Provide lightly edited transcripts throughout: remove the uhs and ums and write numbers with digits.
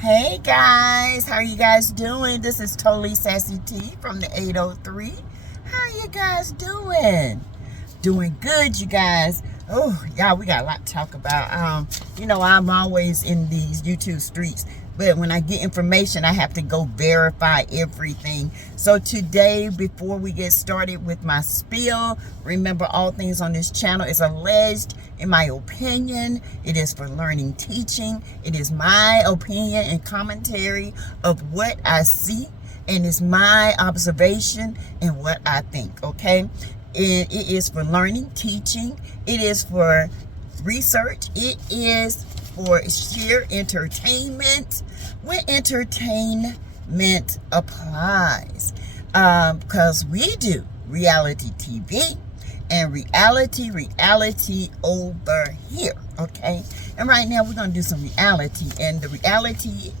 Hey guys, how are you guys doing? This is Totally Sassy T from the 803. How are you guys doing? Doing good, you guys. Oh, y'all, we got a lot to talk about. I'm always in these YouTube streets, but when I get information, I have to go verify everything. So today, before we get started with my spiel, remember all things on this channel is alleged. In my opinion, it is for learning, teaching. It is my opinion and commentary of what I see, and it's my observation and what I think, okay? It is for learning, teaching. It is for research. It is for sheer entertainment when entertainment applies. Because we do reality TV and reality over here, okay? And right now we're going to do some reality. And the reality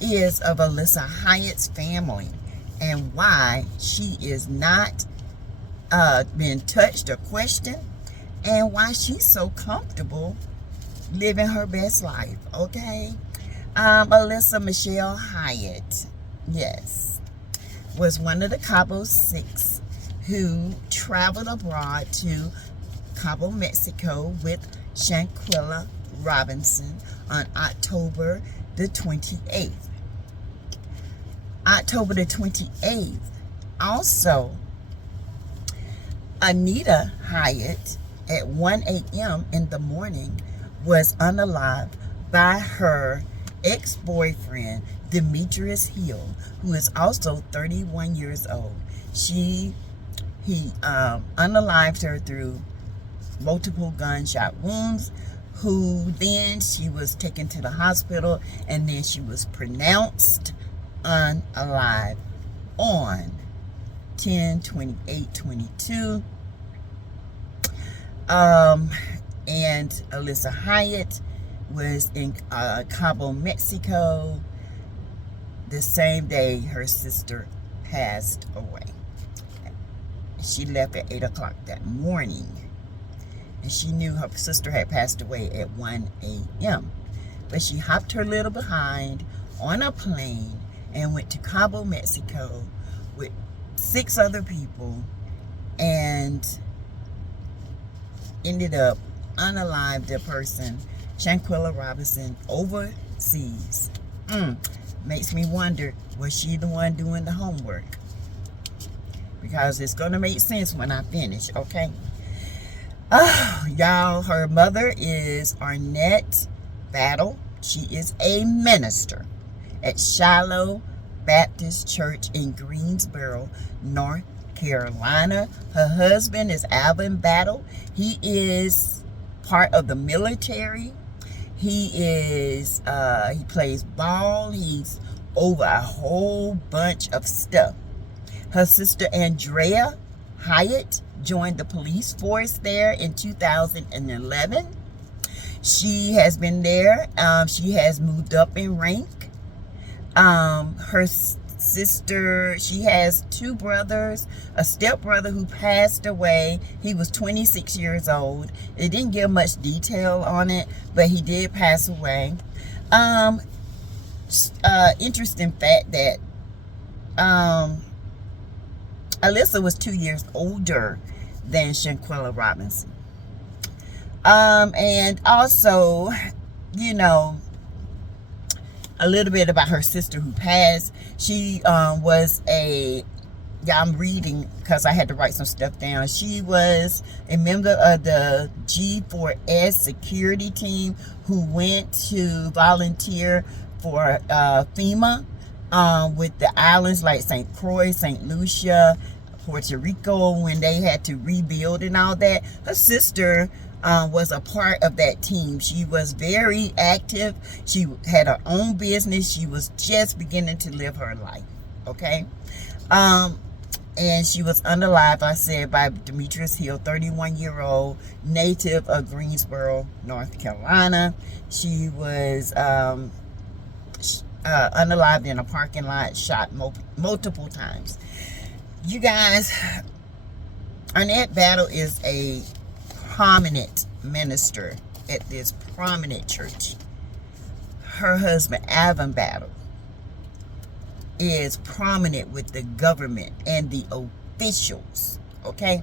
is of Alyssa Hyatt's family and why she is not been touched or questioned, and why she's so comfortable living her best life, okay? Alyssa Michelle Hyatt, yes, was one of the Cabo 6 who traveled abroad to Cabo, Mexico with Shanquella Robinson on October the 28th. October the 28th. Also, Anita Hyatt at 1 a.m. in the morning was unalived by her ex-boyfriend Demetrius Hill, who is also 31 years old. He unalived her through multiple gunshot wounds, who then she was taken to the hospital, and then she was pronounced unalive on 10/28/22. And Alyssa Hyatt was in Cabo, Mexico the same day her sister passed away. She left at 8 o'clock that morning, and she knew her sister had passed away at 1 a.m. But she hopped her little behind on a plane and went to Cabo, Mexico with 6 other people and ended up unalived the person, Shanquella Robinson, overseas. Makes me wonder, was she the one doing the homework? Because it's going to make sense when I finish, okay? Oh, y'all, her mother is Arnett Battle. She is a minister at Shiloh Baptist Church in Greensboro, North Carolina. Her husband is Alvin Battle. He is part of the military. He plays ball. He's over a whole bunch of stuff. Her sister Andrea Hyatt joined the police force there in 2011. She has been there. She has moved up in rank. Her sister, she has 2 brothers, a stepbrother who passed away. He was 26 years old. It didn't give much detail on it, but he did pass away. Interesting fact that Alyssa was 2 years older than Shanquella Robinson. And also, a little bit about her sister who passed. She was I'm reading because I had to write some stuff down. She was a member of the G4S security team who went to volunteer for FEMA with the islands like St. Croix, St. Lucia, Puerto Rico, when they had to rebuild and all that. Her sister was a part of that team. She was very active. She had her own business. She was just beginning to live her life, okay? And she was unalived, I said, by Demetrius Hill, 31-year-old, native of Greensboro, North Carolina. She was unalived in a parking lot, shot multiple times. You guys, Arnett Battle is a prominent minister at this prominent church. her husband Alvin Battle is prominent with the government and the officials, okay?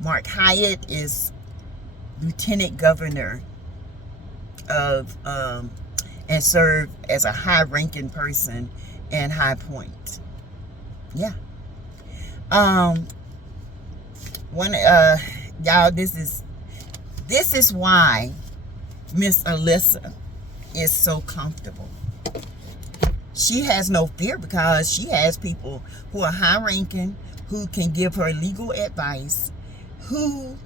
Mark Hyatt is lieutenant governor of and served as a high-ranking person in High Point. Yeah. Y'all, this is why Miss Alyssa is so comfortable. She has no fear because she has people who are high-ranking, who can give her legal advice, who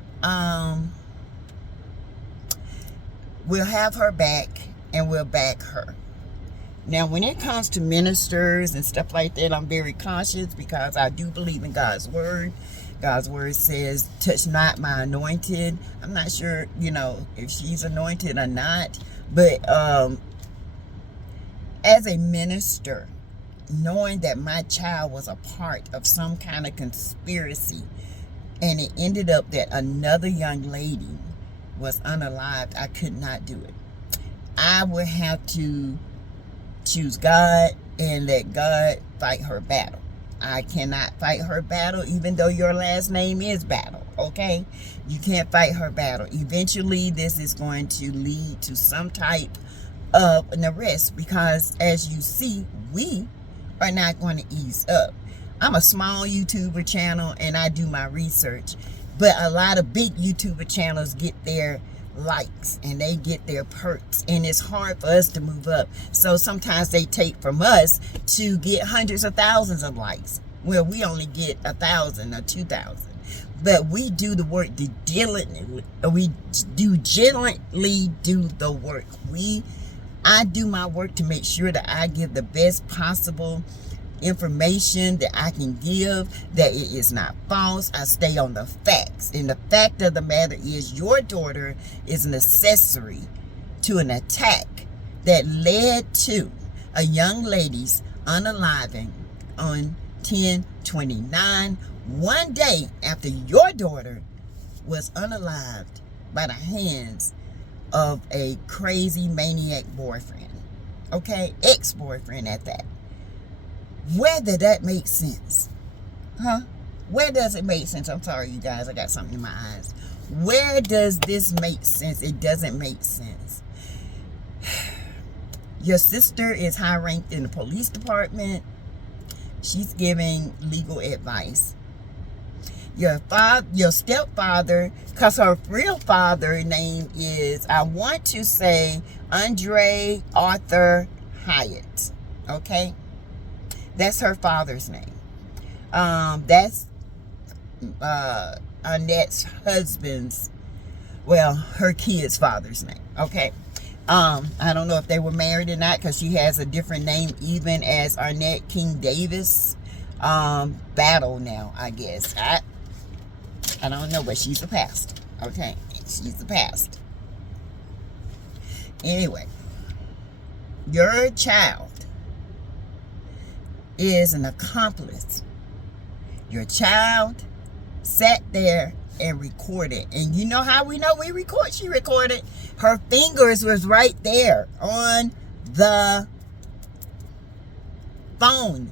will have her back and will back her. Now, when it comes to ministers and stuff like that, I'm very cautious because I do believe in God's word. God's word says, touch not my anointed. I'm not sure, if she's anointed or not. But as a minister, knowing that my child was a part of some kind of conspiracy, and it ended up that another young lady was unalived, I could not do it. I would have to choose God and let God fight her battle. I cannot fight her battle, even though your last name is Battle, okay? You can't fight her battle. Eventually, this is going to lead to some type of an arrest because, as you see, we are not going to ease up. I'm a small YouTuber channel, and I do my research, but a lot of big YouTuber channels get their likes and they get their perks, and it's hard for us to move up. So sometimes they take from us to get hundreds of thousands of likes, where we only get 1,000 or 2,000. But we do the work diligently. We do diligently do the work. I do my work to make sure that I give the best possible information that I can give, that it is not false. I stay on the facts, and the fact of the matter is your daughter is an accessory to an attack that led to a young lady's unaliving on 10/29, one day after your daughter was unalived by the hands of a crazy maniac boyfriend, okay, ex-boyfriend at that. Where did that make sense? Huh? Where does it make sense? I'm sorry, you guys. I got something in my eyes. Where does this make sense? It doesn't make sense. Your sister is high ranked in the police department. She's giving legal advice. Your stepfather, because her real father name is, I want to say, Andre Arthur Hyatt. Okay? That's her father's name. That's Annette's husband's, her kid's father's name. Okay. I don't know if they were married or not, because she has a different name even as Arnett King Davis. Battle now, I guess. I don't know, but she's a pastor. Okay. She's a pastor. Anyway. Your child is an accomplice. Your child sat there and recorded, and you know how we know we record? She recorded. Her fingers was right there on the phone.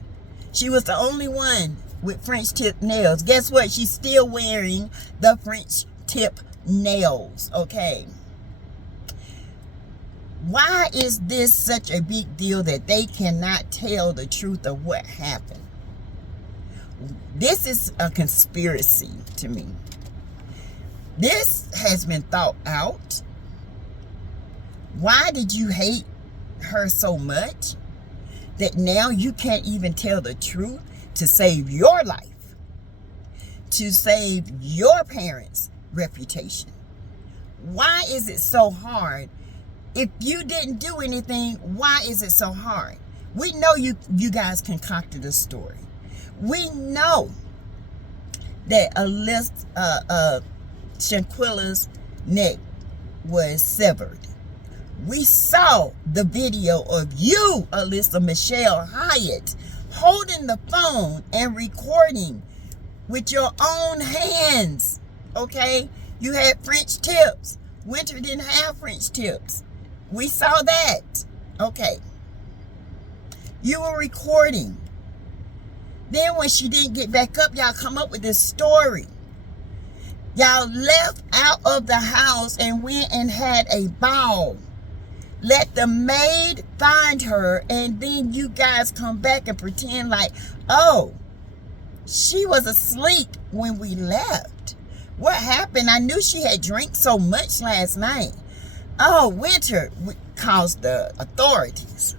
She was the only one with French tip nails. Guess what? She's still wearing the French tip nails. Okay. Why is this such a big deal that they cannot tell the truth of what happened? This is a conspiracy to me. This has been thought out. Why did you hate her so much that now you can't even tell the truth to save your life, to save your parents' reputation? Why is it so hard? If you didn't do anything, why is it so hard? We know you guys concocted a story. We know that Shanquella's neck was severed. We saw the video of you, Alyssa Michelle Hyatt, holding the phone and recording with your own hands. Okay? You had French tips. Winter didn't have French tips. We saw that. Okay. You were recording. Then when she didn't get back up, y'all come up with this story. Y'all left out of the house and went and had a ball. Let the maid find her, and then you guys come back and pretend like, oh, she was asleep when we left. What happened? I knew she had drank so much last night. Oh, Winter calls the authorities.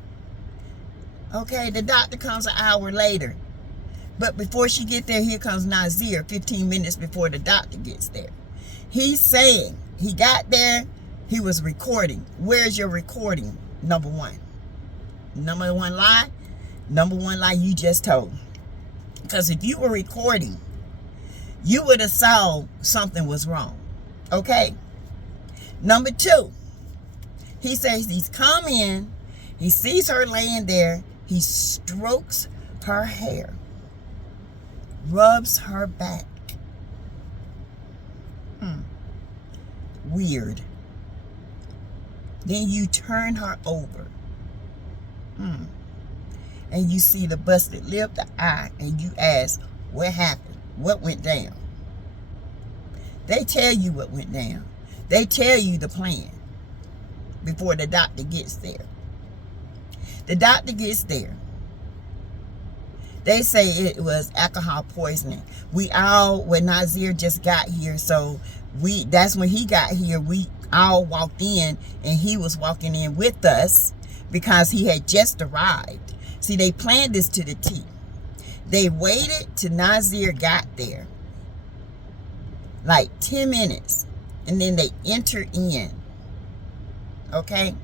Okay, the doctor comes an hour later. But before she get there, here comes Nazir 15 minutes before the doctor gets there. He's saying he got there, he was recording. Where's your recording? Number one. Number one lie? Number one lie you just told. Because if you were recording, you would have saw something was wrong. Okay? Number two, he says he's come in, he sees her laying there, he strokes her hair, rubs her back. Weird. Then you turn her over. And you see the busted lip, the eye, and you ask, what happened? What went down? They tell you what went down. They tell you the plan before the doctor gets there. The doctor gets there. They say it was alcohol poisoning. When Nazir just got here, so that's when he got here, we all walked in, and he was walking in with us because he had just arrived. See, they planned this to the T. They waited till Nazir got there, like 10 minutes, and then they enter in. Okay?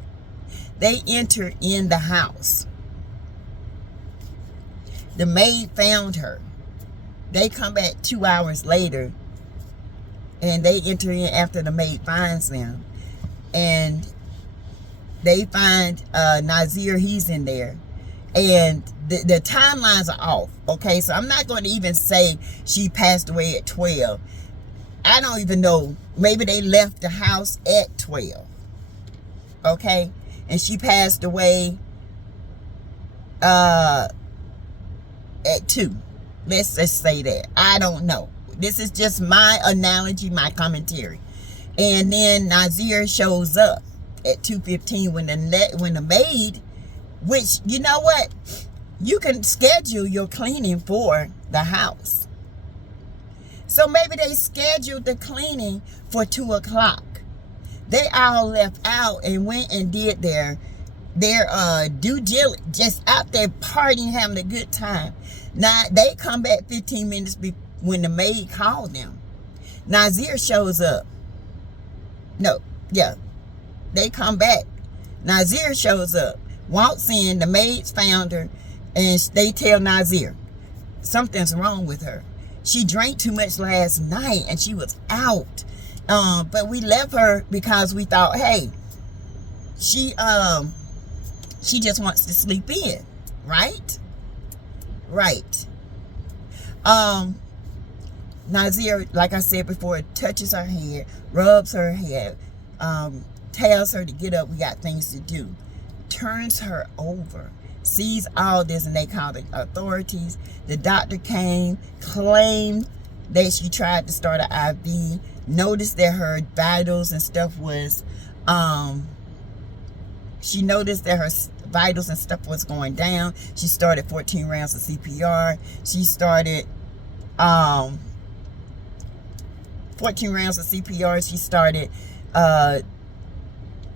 They enter in the house. The maid found her. They come back 2 hours later, and they enter in after the maid finds them. And they find Nazir, he's in there. And the timelines are off. Okay, so I'm not going to even say she passed away at 12. I don't even know. Maybe they left the house at 12. Okay, and she passed away at 2. Let's just say that. I don't know. This is just my analogy, my commentary. And then Nazir shows up at 2:15 when the maid, which, you know what? You can schedule your cleaning for the house. So maybe they scheduled the cleaning for 2 o'clock. They all left out and went and did their due diligence, just out there partying, having a good time. Now, they come back 15 minutes when the maid called them. Nazir shows up. They come back. Nazir shows up, walks in, the maids found her, and they tell Nazir, something's wrong with her. She drank too much last night, and she was out. But we left her because we thought, hey, she just wants to sleep in, right? Right. Nazir, like I said before, touches her head, rubs her head, tells her to get up, we got things to do, turns her over, sees all this, and they call the authorities. The doctor came, claimed that she tried to start an IV, noticed that her vitals and stuff was, she noticed that her vitals and stuff was going down. She started 14 rounds of CPR. She started 14 rounds of CPR. She started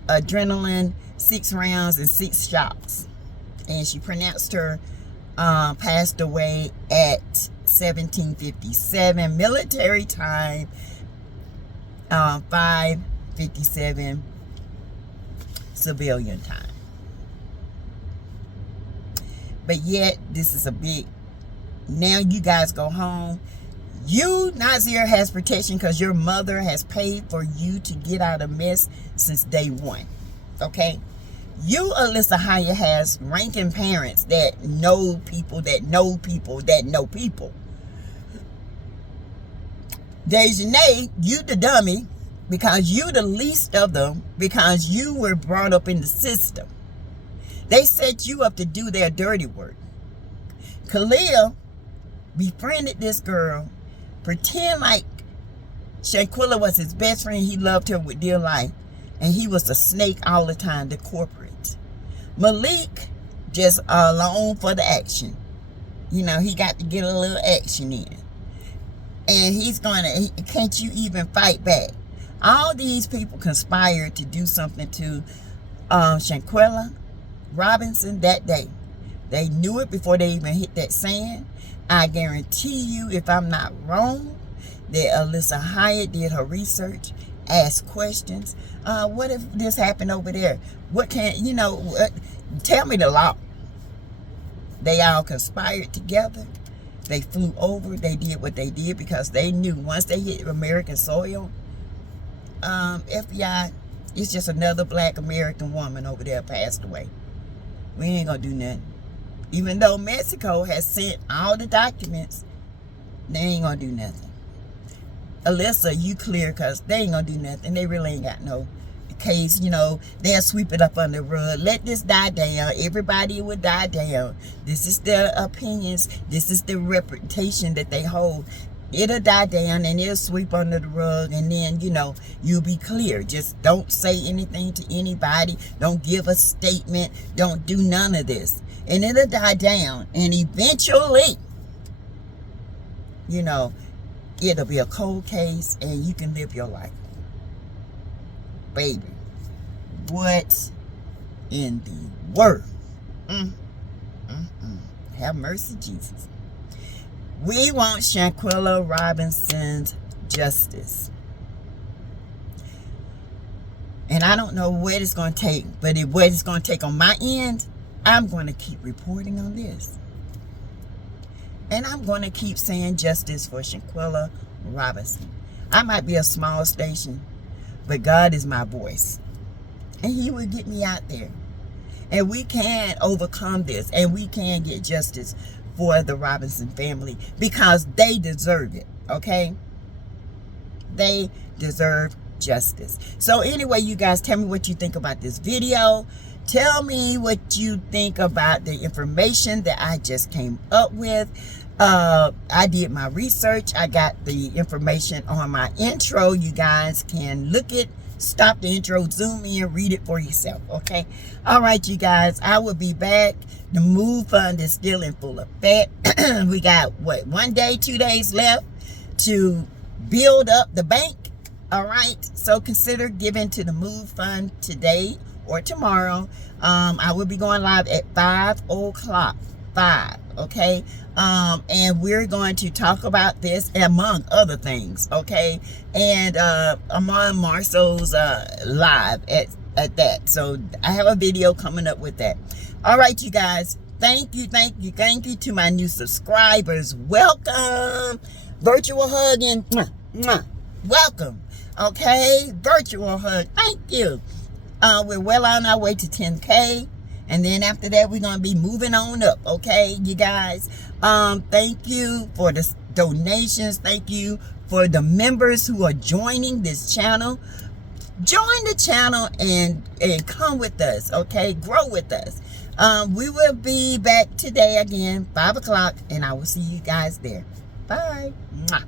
adrenaline, 6 rounds and 6 shots. And she pronounced her passed away at 17:57 military time, 5:57 civilian time. But yet, this is a big, now you guys go home. You, Nazir, has protection because your mother has paid for you to get out of mess since day one. Okay? You, Alyssa Hyatt, has ranking parents that know people, that know people, that know people. Dejanay, you the dummy, because you the least of them, because you were brought up in the system. They set you up to do their dirty work. Khalil befriended this girl, pretend like Shanquella was his best friend. He loved her with dear life. And he was a snake all the time, the corporate. Malik just along for the action. You know, he got to get a little action in. And he's going to, can't you even fight back? All these people conspired to do something to Shanquella Robinson that day. They knew it before they even hit that sand. I guarantee you, if I'm not wrong, that Alyssa Hyatt did her research, asked questions. What if this happened over there? What can, you know, tell me the law. They all conspired together. They flew over. They did what they did because they knew once they hit American soil, FBI, it's just another black American woman over there passed away. We ain't gonna do nothing. Even though Mexico has sent all the documents, they ain't gonna do nothing. Alyssa, you clear, because they ain't gonna do nothing. They really ain't got no case. You know, they'll sweep it up under the rug. Let this die down. Everybody will die down. This is their opinions. This is the reputation that they hold. It'll die down and it'll sweep under the rug, and then, you know, you'll be clear. Just don't say anything to anybody. Don't give a statement. Don't do none of this. And it'll die down. And eventually, you know, it'll be a cold case and you can live your life. Baby, what in the world? Have mercy, Jesus. We want Shanquella Robinson's justice. And I don't know what it's going to take, but what it's going to take on my end, I'm going to keep reporting on this. And I'm going to keep saying justice for Shanquella Robinson. I might be a small station, but God is my voice. And he will get me out there. And we can overcome this. And we can get justice for the Robinson family, because they deserve it, okay? They deserve justice. So anyway, you guys, tell me what you think about this video. Tell me what you think about the information that I just came up with. I did my research. I got the information on my intro. You guys can look at, stop the intro, zoom in, read it for yourself, okay? All right, you guys, I will be back. The Move Fund is still in full effect. We got, what, 1 day, 2 days left to build up the bank, all right? So consider giving to the Move Fund today or tomorrow. I will be going live at 5 o'clock, 5, okay? And we're going to talk about this among other things, okay? And among Marceau's live at that. So I have a video coming up with that. All right, you guys. Thank you to my new subscribers. Welcome. Virtual hug and mwah, mwah. Welcome. Okay, virtual hug. Thank you. We're well on our way to 10K. And then after that, we're going to be moving on up. Okay, you guys. Thank you for the donations. Thank you for the members who are joining this channel. Join the channel and come with us. Okay, grow with us. We will be back today again, 5 o'clock. And I will see you guys there. Bye. Mwah.